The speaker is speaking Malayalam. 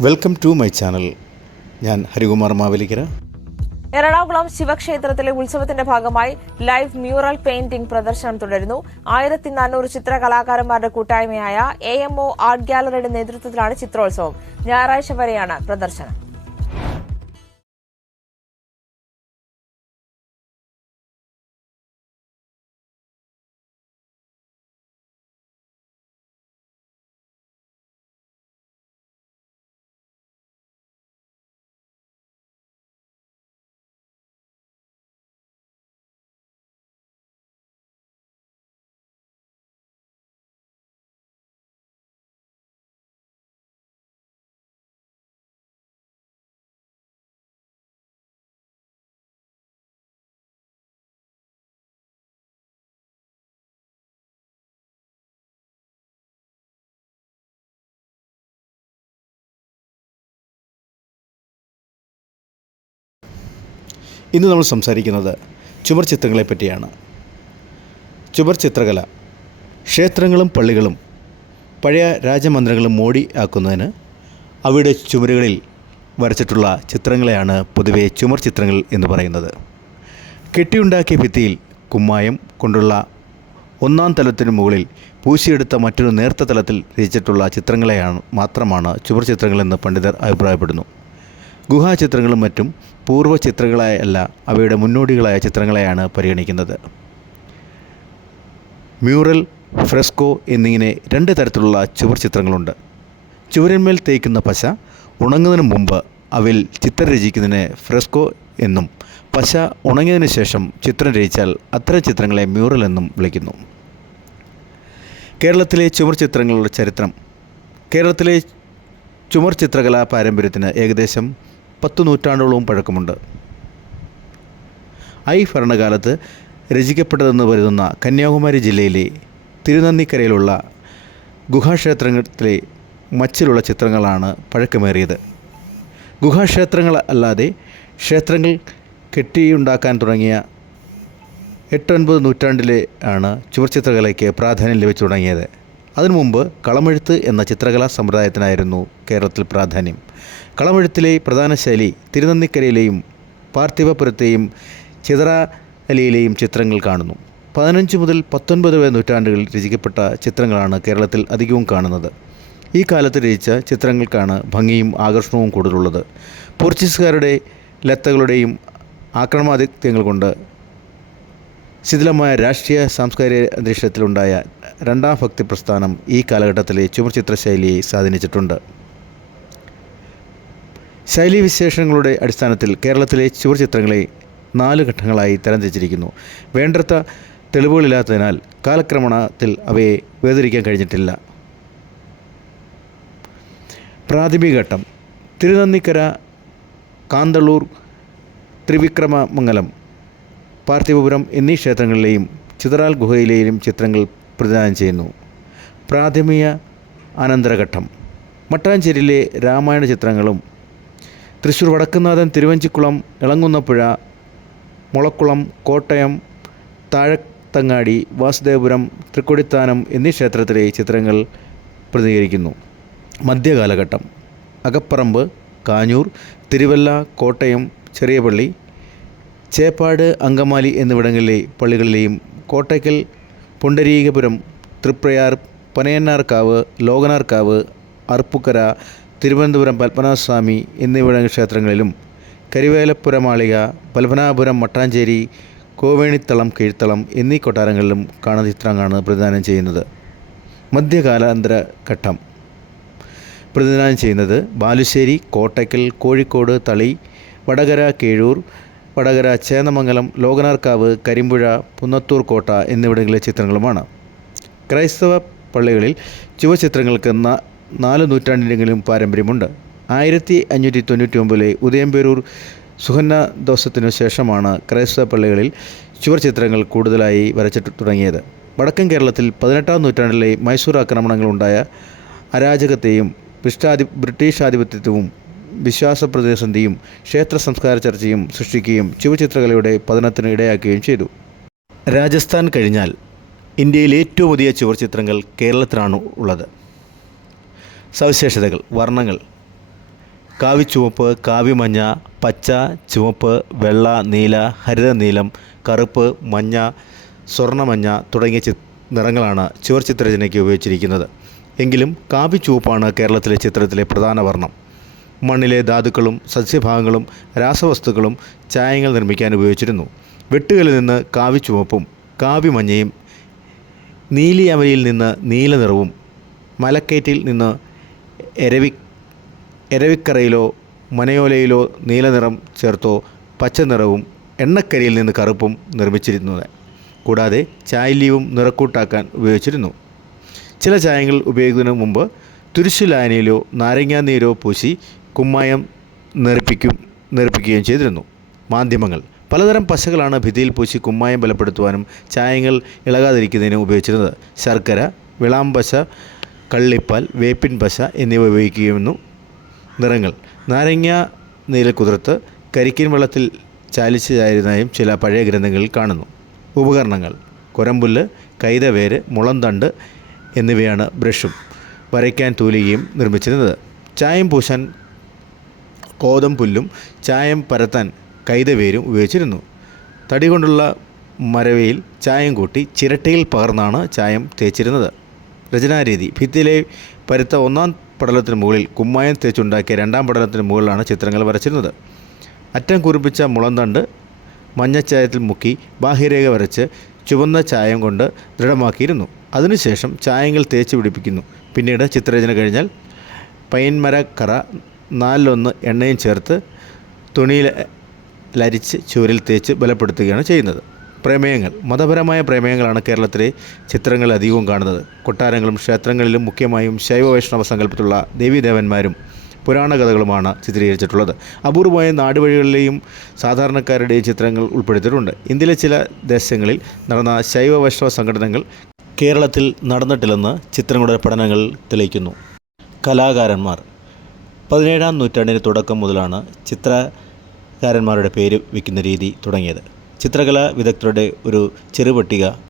Welcome to my channel. ഞാൻ ഹരികുമാർ മാവേലിക്കര. എറണാകുളം ശിവക്ഷേത്രത്തിലെ ഉത്സവത്തിന്റെ ഭാഗമായി ലൈവ് മ്യൂറൽ പെയിന്റിംഗ് പ്രദർശനം തുടരുന്നു. 1400 ചിത്രകലാകാരന്മാരുടെ കൂട്ടായ്മയായ AMO ആർട്ട് ഗാലറിയുടെ നേതൃത്വത്തിലാണ് ചിത്രോത്സവം. ഞായറാഴ്ച വരെയാണ് പ്രദർശനം. ഇന്ന് നമ്മൾ സംസാരിക്കുന്നത് ചുമർ ചിത്രങ്ങളെ പറ്റിയാണ്. ചുമർ ചിത്രകല ക്ഷേത്രങ്ങളും പള്ളികളും പഴയ രാജമന്ദിരങ്ങളും മോടി ആക്കുന്നതിന് അവയുടെ ചുമരുകളിൽ വരച്ചിട്ടുള്ള ചിത്രങ്ങളെയാണ് പൊതുവെ ചുമർ ചിത്രങ്ങൾ എന്ന് പറയുന്നത്. കെട്ടിയുണ്ടാക്കിയ ഭിത്തിയിൽ കുമ്മായം കൊണ്ടുള്ള ഒന്നാം തലത്തിന് മുകളിൽ പൂശിയെടുത്ത മറ്റൊരു നേർത്ത തലത്തിൽ രചിച്ചിട്ടുള്ള ചിത്രങ്ങളെയാണ് മാത്രമാണ് ചുമർ ചിത്രങ്ങളെന്ന് പണ്ഡിതർ അഭിപ്രായപ്പെടുന്നു. ഗുഹാചിത്രങ്ങളും മറ്റും പൂർവ്വ ചിത്രങ്ങളായല്ല, അവയുടെ മുന്നോടികളായ ചിത്രങ്ങളെയാണ് പരിഗണിക്കുന്നത്. മ്യൂറൽ, ഫ്രെസ്കോ എന്നിങ്ങനെ 2 തരത്തിലുള്ള ചുവർ ചിത്രങ്ങളുണ്ട്. ചുവരിന്മേൽ തേക്കുന്ന പശ ഉണങ്ങുന്നതിന് മുമ്പ് അവയിൽ ചിത്രം രചിക്കുന്നതിന് ഫ്രെസ്കോ എന്നും, പശ ഉണങ്ങിയതിന് ശേഷം ചിത്രം രചിച്ചാൽ അത്തരം ചിത്രങ്ങളെ മ്യൂറൽ എന്നും വിളിക്കുന്നു. കേരളത്തിലെ ചുമർ ചിത്രങ്ങളുടെ ചരിത്രം. കേരളത്തിലെ ചുമർ ചിത്രകലാ പാരമ്പര്യത്തിന് ഏകദേശം 10 നൂറ്റാണ്ടോളവും പഴക്കമുണ്ട്. ഭരണകാലത്ത് രചിക്കപ്പെട്ടതെന്ന് കരുതുന്ന കന്യാകുമാരി ജില്ലയിലെ തിരുനന്ദിക്കരയിലുള്ള ഗുഹാക്ഷേത്രത്തിലെ മച്ചിലുള്ള ചിത്രങ്ങളാണ് പഴക്കമേറിയത്. ഗുഹാക്ഷേത്രങ്ങൾ അല്ലാതെ ക്ഷേത്രങ്ങൾ കെട്ടിയുണ്ടാക്കാൻ തുടങ്ങിയ 8-9 നൂറ്റാണ്ടിലെ ആണ് ചുവർ ചിത്രകലയ്ക്ക് പ്രാധാന്യം ലഭിച്ചു തുടങ്ങിയത്. അതിനു മുമ്പ് കളമെഴുത്ത് എന്ന ചിത്രകലാ സമ്പ്രദായത്തിനായിരുന്നു കേരളത്തിൽ പ്രാധാന്യം. കളമെഴുത്തിലെ പ്രധാന ശൈലി തിരുനന്ദിക്കരയിലെയും പാർത്ഥിവപുരത്തെയും ചിതറാലിയിലെയും ചിത്രങ്ങൾ കാണുന്നു. 15 മുതൽ 19 വരെ നൂറ്റാണ്ടുകളിൽ രചിക്കപ്പെട്ട ചിത്രങ്ങളാണ് കേരളത്തിൽ അധികവും കാണുന്നത്. ഈ കാലത്ത് രചിച്ച ചിത്രങ്ങൾക്കാണ് ഭംഗിയും ആകർഷണവും കൂടുതലുള്ളത്. പോർച്ചുഗീസുകാരുടെ ലത്തകളുടെയും ആക്രമണാധിക്യങ്ങൾ കൊണ്ട് ശിഥിലമായ രാഷ്ട്രീയ സാംസ്കാരിക അന്തരീക്ഷത്തിലുണ്ടായ രണ്ടാം ഭക്തി പ്രസ്ഥാനം ഈ കാലഘട്ടത്തിലെ ചുമർ ചിത്രശൈലിയെ സ്വാധീനിച്ചിട്ടുണ്ട്. ശൈലീവിശേഷങ്ങളുടെ അടിസ്ഥാനത്തിൽ കേരളത്തിലെ ചുവർ ചിത്രങ്ങളെ 4 ഘട്ടങ്ങളായി തരംതിരിച്ചിരിക്കുന്നു. വേണ്ടത്ര തെളിവുകളില്ലാത്തതിനാൽ കാലക്രമണത്തിൽ അവയെ വേർതിരിക്കാൻ കഴിഞ്ഞിട്ടില്ല. പ്രാഥമിക ഘട്ടം തിരുനന്ദിക്കര, കാന്തളൂർ, ത്രിവിക്രമമംഗലം, പാർത്ഥിവപുരം എന്നീ ക്ഷേത്രങ്ങളിലെയും ചിതറാൽ ഗുഹയിലെയും ചിത്രങ്ങൾ പ്രതിദാനം ചെയ്യുന്നു. പ്രാഥമിക അനന്തരഘട്ടം മട്ടാഞ്ചേരിയിലെ രാമായണ ചിത്രങ്ങളും തൃശ്ശൂർ വടക്കുന്നാഥൻ, തിരുവഞ്ചിക്കുളം, ഇളങ്കുന്നപ്പുഴ, മുളക്കുളം, കോട്ടയം, താഴത്തങ്ങാടി, വാസുദേവപുരം, തൃക്കൊടിത്താനം എന്നീ ക്ഷേത്രത്തിലെ ചിത്രങ്ങൾ പ്രതിനിധീകരിക്കുന്നു. മധ്യകാലഘട്ടം അകപ്പറമ്പ്, കാഞ്ഞൂർ, തിരുവല്ല, കോട്ടയം, ചെറിയപള്ളി, ചേപ്പാട്, അങ്കമാലി എന്നിവിടങ്ങളിലെ പള്ളികളിലെയും കോട്ടയ്ക്കൽ, പുണ്ടരീകപുരം, തൃപ്രയാർ, പനയന്നാർക്കാവ്, ലോകനാർക്കാവ്, അർപ്പുക്കര, തിരുവനന്തപുരം പത്മനാഭസ്വാമി എന്നിവിട ക്ഷേത്രങ്ങളിലും കരിവേലപ്പുരമാളിക, പത്മനാഭപുരം, മട്ടാഞ്ചേരി, കോവേണിത്തളം, കീഴ്ത്തളം എന്നീ കൊട്ടാരങ്ങളിലും കാണുന്ന ചിത്രങ്ങളാണ് പ്രതിദാനം ചെയ്യുന്നത്. മധ്യകാലാന്തര ഘട്ടം പ്രതിദാനം ചെയ്യുന്നത് ബാലുശ്ശേരി, കോട്ടയ്ക്കൽ, കോഴിക്കോട്, തളി, വടകര, കീഴൂർ, വടകര, ചേന്നമംഗലം, ലോകനാർക്കാവ്, കരിമ്പുഴ, പുന്നത്തൂർ കോട്ട എന്നിവിടങ്ങളിലെ ചിത്രങ്ങളുമാണ്. ക്രൈസ്തവ പള്ളികളിൽ ചുവചിത്രങ്ങൾക്ക് 4 നൂറ്റാണ്ടിലെങ്കിലും പാരമ്പര്യമുണ്ട്. 1599 ഉദയംപേരൂർ സുഹന്നദോസത്തിനു ശേഷമാണ് ക്രൈസ്തവ പള്ളികളിൽ ചുവർ ചിത്രങ്ങൾ കൂടുതലായി വരച്ചിട്ട് തുടങ്ങിയത്. വടക്കൻ കേരളത്തിൽ 18-ാം നൂറ്റാണ്ടിലെ മൈസൂർ ആക്രമണങ്ങളുണ്ടായ അരാജകത്തെയും ബ്രിട്ടീഷ് ആധിപത്യവും വിശ്വാസ പ്രതിസന്ധിയും ക്ഷേത്ര സംസ്കാര ചർച്ചയും സൃഷ്ടിക്കുകയും ചുവർചിത്രകലയുടെ പതനത്തിന് ഇടയാക്കുകയും ചെയ്തു. രാജസ്ഥാൻ കഴിഞ്ഞാൽ ഇന്ത്യയിലെ ഏറ്റവും വലിയ ചുവർചിത്രങ്ങൾ കേരളത്തിലാണ് ഉള്ളത്. സവിശേഷതകൾ: വർണ്ണങ്ങൾ കാവിച്ചുവപ്പ്, കാവിമഞ്ഞ, പച്ച, ചുവപ്പ്, വെള്ള, നീല, ഹരിത നീലം, കറുപ്പ്, മഞ്ഞ, സ്വർണ്ണമഞ്ഞ തുടങ്ങിയ നിറങ്ങളാണ് ചുവർ ചിത്രരചനയ്ക്ക് ഉപയോഗിച്ചിരിക്കുന്നത്. എങ്കിലും കാവിച്ചുവപ്പാണ് കേരളത്തിലെ ചിത്രത്തിലെ പ്രധാന വർണ്ണം. മണ്ണിലെ ധാതുക്കളും സസ്യഭാഗങ്ങളും രാസവസ്തുക്കളും ചായങ്ങൾ നിർമ്മിക്കാൻ ഉപയോഗിച്ചിരുന്നു. വെട്ടുകളിൽ നിന്ന് കാവിച്ചുവപ്പും കാവിമഞ്ഞയും, നീലിയമരിയിൽ നിന്ന് നീല നിറവും, മലക്കയറ്റിൽ നിന്ന് എരവിക്കറയിലോ മനയോലയിലോ നീലനിറം ചേർത്തോ പച്ച നിറവും, എണ്ണക്കരിയിൽ നിന്ന് കറുപ്പും നിർമ്മിച്ചിരുന്നത്. കൂടാതെ ചായലീവും നിറക്കൂട്ടാക്കാൻ ഉപയോഗിച്ചിരുന്നു. ചില ചായങ്ങൾ ഉപയോഗിക്കുന്നതിന് മുമ്പ് തുരിശുലായനിയിലോ നാരങ്ങാനീരോ പൂശി കുമ്മായം നിറപ്പിക്കുകയും ചെയ്തിരുന്നു. മാധ്യമങ്ങൾ പലതരം പശകളാണ് ഭിത്തിയിൽ പൂശി കുമ്മായം ബലപ്പെടുത്തുവാനും ചായങ്ങൾ ഇളകാതിരിക്കുന്നതിനും ഉപയോഗിച്ചിരുന്നത്. ശർക്കര, വിളാമ്പശ, കള്ളിപ്പാൽ, വേപ്പിൻ പശ എന്നിവ ഉപയോഗിക്കുമെന്നു. നിറങ്ങൾ നാരങ്ങ നീലക്കുതിർത്ത് കരിക്കിൻ വെള്ളത്തിൽ ചാലിച്ചതായിരുന്നതായും ചില പഴയ ഗ്രന്ഥങ്ങളിൽ കാണുന്നു. ഉപകരണങ്ങൾ കുരമ്പുല്ല്, കൈതവേര്, മുളന്തണ്ട് എന്നിവയാണ് ബ്രഷും വരയ്ക്കാൻ തൂലികയും നിർമ്മിച്ചിരുന്നത്. ചായം പൂശാൻ കോതമ്പുല്ലും ചായം പരത്താൻ കൈതവേരും ഉപയോഗിച്ചിരുന്നു. തടി കൊണ്ടുള്ള മരവയിൽ ചായം കൂട്ടി ചിരട്ടയിൽ പകർന്നാണ് ചായം തേച്ചിരുന്നത്. രചനാരീതി ഭിത്തിയിലെ പരുത്ത ഒന്നാം പടലത്തിന് മുകളിൽ കുമ്മായം തേച്ചുണ്ടാക്കിയ രണ്ടാം പടലത്തിന് മുകളിലാണ് ചിത്രങ്ങൾ വരച്ചിരുന്നത്. അറ്റം കുറിപ്പിച്ച മുളന്തണ്ട് മഞ്ഞച്ചായത്തിൽ മുക്കി ബാഹ്യരേഖ വരച്ച് ചുവന്ന ചായം കൊണ്ട് ദൃഢമാക്കിയിരുന്നു. അതിനുശേഷം ചായങ്ങൾ തേച്ച് പിടിപ്പിക്കുന്നു. പിന്നീട് ചിത്രരചന കഴിഞ്ഞാൽ പൈൻമരക്കറ 4:1 എണ്ണയും ചേർത്ത് തുണിയിലരിച്ച് ചുവരിൽ തേച്ച് ബലപ്പെടുത്തുകയാണ് ചെയ്യുന്നത്. പ്രമേയങ്ങൾ മതപരമായ പ്രമേയങ്ങളാണ് കേരളത്തിലെ ചിത്രങ്ങളിൽ അധികവും കാണുന്നത്. കൊട്ടാരങ്ങളും ക്ഷേത്രങ്ങളിലും മുഖ്യമായും ശൈവ വൈഷ്ണവ സങ്കല്പത്തിലുള്ള ദേവീദേവന്മാരും പുരാണ കഥകളുമാണ് ചിത്രീകരിച്ചിട്ടുള്ളത്. അപൂർവമായ നാടുവഴികളിലെയും സാധാരണക്കാരുടെയും ചിത്രങ്ങൾ ഉൾപ്പെടുത്തിയിട്ടുണ്ട്. ഇന്ത്യയിലെ ചില ദേശങ്ങളിൽ നടന്ന ശൈവ വൈഷ്ണവ സംഘടനകൾ കേരളത്തിൽ നടന്നിട്ടില്ലെന്ന് ചിത്രങ്ങളുടെ പഠനങ്ങൾ തെളിയിക്കുന്നു. കലാകാരന്മാർ 17-ാം നൂറ്റാണ്ടിന് തുടക്കം മുതലാണ് ചിത്രകാരന്മാരുടെ പേര് വയ്ക്കുന്ന രീതി തുടങ്ങിയത്. ചിത്രകലാ വിദഗ്ധരുടെ ഒരു ചെറുപട്ടിക